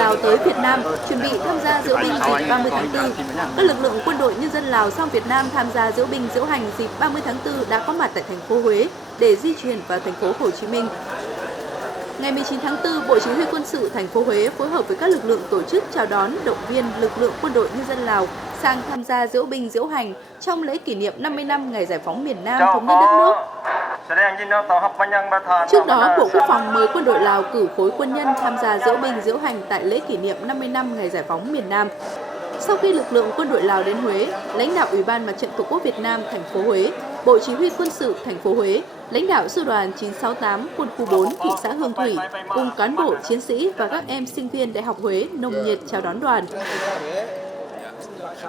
Lào tới Việt Nam chuẩn bị tham gia diễu binh dịp 30 tháng 4. Các lực lượng quân đội nhân dân Lào sang Việt Nam tham gia diễu binh diễu hành dịp 30 tháng 4 đã có mặt tại thành phố Huế để di chuyển vào thành phố Hồ Chí Minh. Ngày 19 tháng 4, Bộ Chỉ huy Quân sự thành phố Huế phối hợp với các lực lượng tổ chức chào đón động viên lực lượng quân đội nhân dân Lào sang tham gia diễu binh diễu hành trong lễ kỷ niệm 50 năm ngày giải phóng miền Nam thống nhất đất nước. Trước đó, Bộ Quốc phòng mời quân đội Lào cử khối quân nhân tham gia diễu binh diễu hành tại lễ kỷ niệm 50 năm ngày giải phóng miền Nam. Sau khi lực lượng quân đội Lào đến Huế, lãnh đạo Ủy ban Mặt trận Tổ quốc Việt Nam thành phố Huế, Bộ Chỉ huy Quân sự thành phố Huế, lãnh đạo Sư đoàn 968 Quân khu 4 thị xã Hương Thủy cùng cán bộ, chiến sĩ và các em sinh viên Đại học Huế nồng nhiệt chào đón đoàn.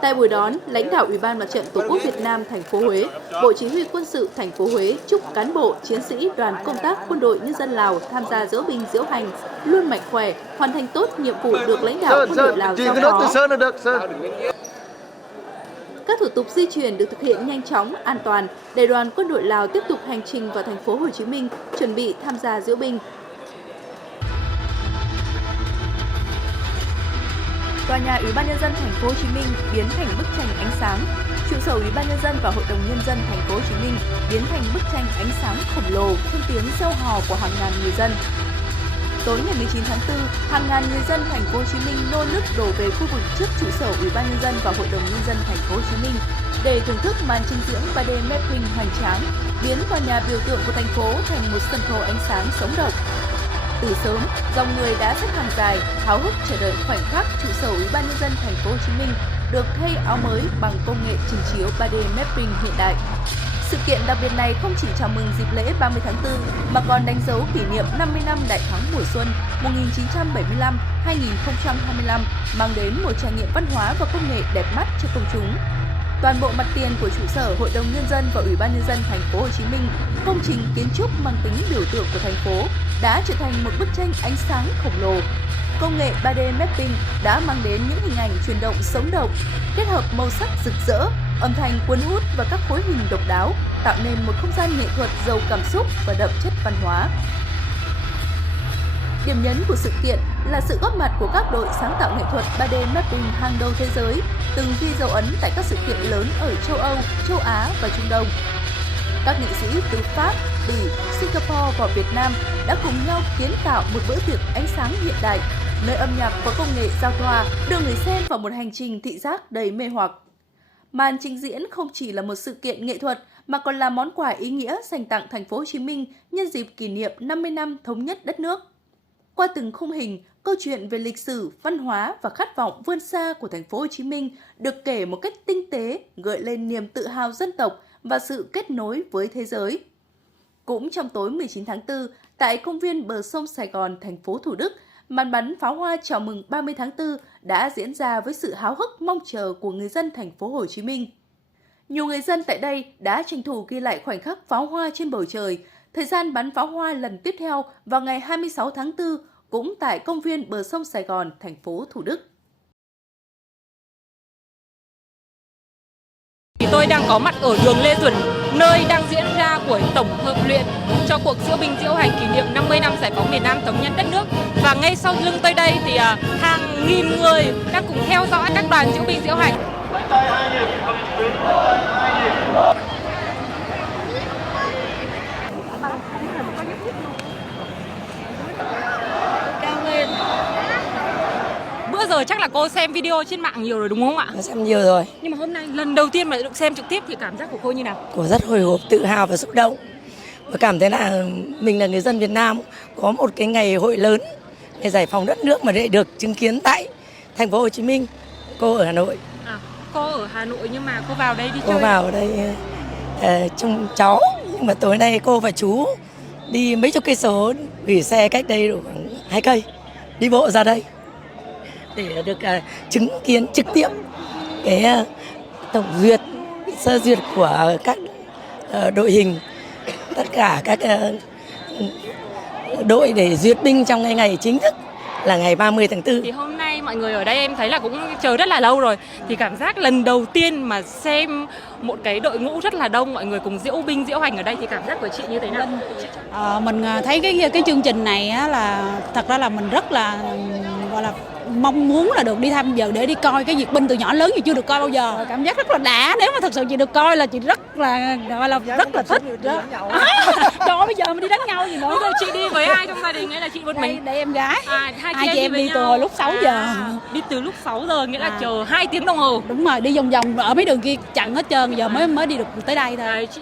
Tại buổi đón, lãnh đạo Ủy ban Mặt trận Tổ quốc Việt Nam thành phố Huế, Bộ Chỉ huy Quân sự thành phố Huế chúc cán bộ, chiến sĩ đoàn công tác quân đội nhân dân Lào tham gia diễu binh diễu hành luôn mạnh khỏe, hoàn thành tốt nhiệm vụ được lãnh đạo quân đội Lào giao phó. Các thủ tục di chuyển được thực hiện nhanh chóng, an toàn để đoàn quân đội Lào tiếp tục hành trình vào thành phố Hồ Chí Minh chuẩn bị tham gia diễu binh. Tòa nhà Ủy ban nhân dân thành phố Hồ Chí Minh biến thành bức tranh ánh sáng. Trụ sở Ủy ban nhân dân và Hội đồng nhân dân thành phố Hồ Chí Minh biến thành bức tranh ánh sáng khổng lồ trong tiếng reo hò của hàng ngàn người dân. Tối ngày 19 tháng 4, hàng ngàn người dân thành phố Hồ Chí Minh nô nức đổ về khu vực trước trụ sở Ủy ban nhân dân và Hội đồng nhân dân thành phố Hồ Chí Minh để thưởng thức màn trình diễn 3D mapping hoành tráng, biến tòa nhà biểu tượng của thành phố thành một sân khấu ánh sáng sống động. Từ sớm, dòng người đã xếp hàng dài, háo hức chờ đợi khoảnh khắc trụ sở Ủy ban nhân dân thành phố Hồ Chí Minh được thay áo mới bằng công nghệ trình chiếu 3D mapping hiện đại. Sự kiện đặc biệt này không chỉ chào mừng dịp lễ 30 tháng 4 mà còn đánh dấu kỷ niệm 50 năm Đại thắng mùa xuân 1975-2025, mang đến một trải nghiệm văn hóa và công nghệ đẹp mắt cho công chúng. Toàn bộ mặt tiền của trụ sở Hội đồng nhân dân và Ủy ban nhân dân thành phố Hồ Chí Minh, công trình kiến trúc mang tính biểu tượng của thành phố, đã trở thành một bức tranh ánh sáng khổng lồ. Công nghệ 3D mapping đã mang đến những hình ảnh chuyển động sống động, kết hợp màu sắc rực rỡ, âm thanh cuốn hút và các khối hình độc đáo, tạo nên một không gian nghệ thuật giàu cảm xúc và đậm chất văn hóa. Điểm nhấn của sự kiện là sự góp mặt của các đội sáng tạo nghệ thuật 3D mapping hàng đầu thế giới, từng ghi dấu ấn tại các sự kiện lớn ở châu Âu, châu Á và Trung Đông. Các nghệ sĩ từ Pháp, Bỉ, Singapore và Việt Nam đã cùng nhau kiến tạo một bữa tiệc ánh sáng hiện đại, nơi âm nhạc và công nghệ giao thoa đưa người xem vào một hành trình thị giác đầy mê hoặc. Màn trình diễn không chỉ là một sự kiện nghệ thuật mà còn là món quà ý nghĩa dành tặng thành phố Hồ Chí Minh nhân dịp kỷ niệm 50 năm thống nhất đất nước. Qua từng khung hình, câu chuyện về lịch sử, văn hóa và khát vọng vươn xa của thành phố Hồ Chí Minh được kể một cách tinh tế, gợi lên niềm tự hào dân tộc và sự kết nối với thế giới. Cũng trong tối 19 tháng 4, tại công viên bờ sông Sài Gòn, thành phố Thủ Đức, màn bắn pháo hoa chào mừng 30 tháng 4 đã diễn ra với sự háo hức mong chờ của người dân thành phố Hồ Chí Minh. Nhiều người dân tại đây đã tranh thủ ghi lại khoảnh khắc pháo hoa trên bầu trời. Thời gian bắn pháo hoa lần tiếp theo vào ngày 26 tháng 4 cũng tại công viên bờ sông Sài Gòn, thành phố Thủ Đức. Tôi đang có mặt ở đường Lê Duẩn, nơi đang diễn ra buổi tổng hợp luyện cho cuộc diễu binh diễu hành kỷ niệm 50 năm giải phóng miền Nam thống nhất đất nước. Và ngay sau lưng tôi đây thì hàng nghìn người đang cùng theo dõi các đoàn diễu binh diễu hành. Bữa giờ chắc là cô xem video trên mạng nhiều rồi đúng không ạ? Xem nhiều rồi. Nhưng mà hôm nay lần đầu tiên mà được xem trực tiếp thì cảm giác của cô như nào? Cô rất hồi hộp, tự hào và xúc động. Và cảm thấy là mình là người dân Việt Nam có một cái ngày hội lớn để giải phóng đất nước mà để được chứng kiến tại thành phố Hồ Chí Minh. Cô ở Hà Nội. Cô ở Hà Nội nhưng mà cô vào đây đi chơi. Cô vào đây trông cháu, nhưng mà tối nay cô và chú đi mấy chục cây số, gửi xe cách đây độ khoảng 2 cây, đi bộ ra đây để được chứng kiến trực tiếp cái tổng duyệt, sơ duyệt của các đội hình, tất cả các đội để duyệt binh trong ngày chính thức là ngày 30 tháng 4. Thì hôm nay mọi người ở đây em thấy là cũng chờ rất là lâu rồi. Thì cảm giác lần đầu tiên mà xem một cái đội ngũ rất là đông, mọi người cùng diễu binh diễu hành ở đây thì cảm giác của chị như thế nào? Mình thấy cái chương trình này á, là thật ra là mình rất là gọi là mong muốn là được đi tham dự để đi coi cái duyệt binh từ nhỏ lớn gì chưa được coi bao giờ. Cảm giác rất là đã, nếu mà thật sự chị được coi là chị rất là gọi là rất là thích đó. Cho bây giờ mà đi đánh nhau gì nữa. Chị đi với ai trong gia đình hay là chị một mình? Đây em gái. Hai chị em đi từ hồi lúc 6 giờ. Đi từ lúc 6 giờ nghĩa là chờ 2 tiếng đồng hồ. Đúng rồi, đi vòng vòng ở mấy đường kia chặn hết trơn, giờ mới đi được tới đây thôi. Đấy, chị